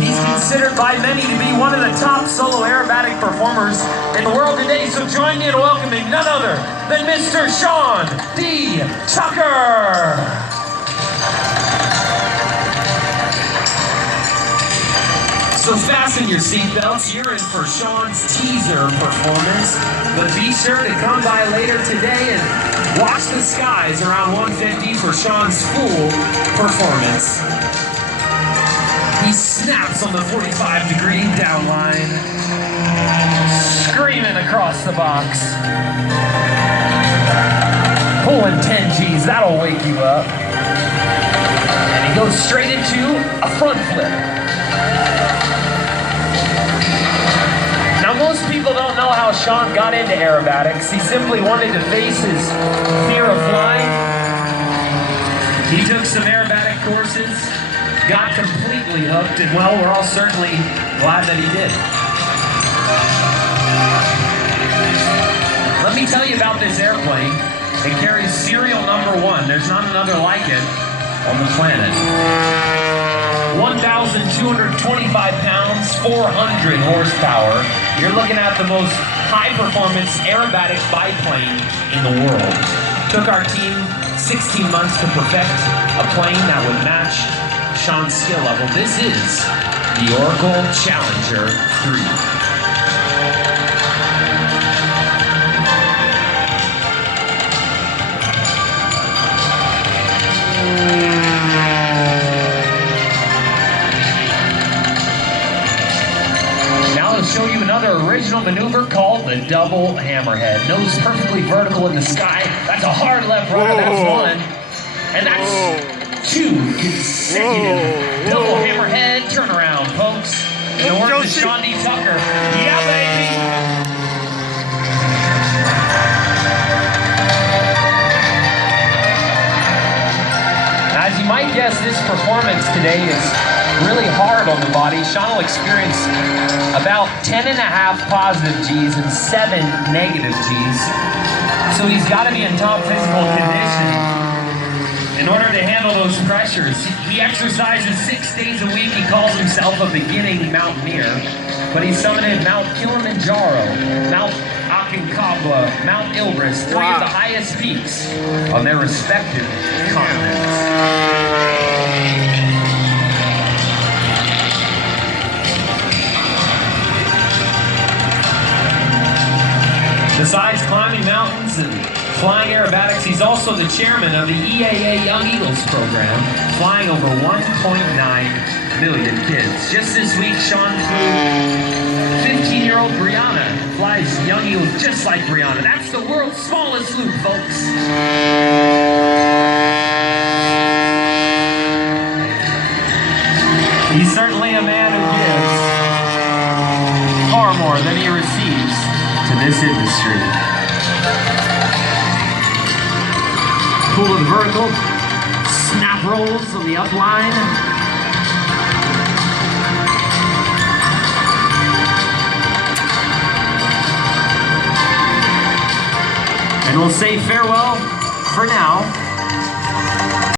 He's considered by many to be one of the top solo aerobatic performers in the world today, so join me in welcoming none other than Mr. Sean D. Tucker! So fasten your seatbelts, you're in for Sean's teaser performance, but be sure to come by later today and watch the skies around 1:50 for Sean's full performance. He snaps on the 45-degree downline, screaming across the box. Pulling 10 G's, that'll wake you up. And he goes straight into a front flip. Now, most people don't know how Sean got into aerobatics. He simply wanted to face his fear of flying. He took some aerobatic courses, got completely hooked, and well, we're all certainly glad that he did. Let me tell you about this airplane. It carries serial number 1. There's not another like it on the planet. 1,225 pounds, 400 horsepower. You're looking at the most high-performance aerobatic biplane in the world. Took our team 16 months to perfect a plane that would match Sean's skill level. This is the Oracle Challenger 3. Show you another original maneuver called the double hammerhead. Nose perfectly vertical in the sky. That's a hard left rudder. That's one. And that's 2 consecutive double hammerhead turnaround, folks. And the work of Sean D. Tucker. Yeah, baby. As you might guess, this performance today is really hard on the body. Sean will experience about 10.5 positive G's and 7 negative G's. So he's got to be in top physical condition in order to handle those pressures. He exercises 6 days a week. He calls himself a beginning mountaineer, but he summited Mount Kilimanjaro, Mount Aconcagua, Mount Elbrus, 3 of the highest peaks on their respective continents. Besides climbing mountains and flying aerobatics, he's also the chairman of the EAA Young Eagles program, flying over 1.9 million kids. Just this week, Sean flew 15-year-old Brianna, flies Young Eagles just like Brianna. That's the world's smallest loop, folks. He's certainly a man who gives far more than he receives to this industry. Pull to the vertical, snap rolls on the upline. And we'll say farewell for now.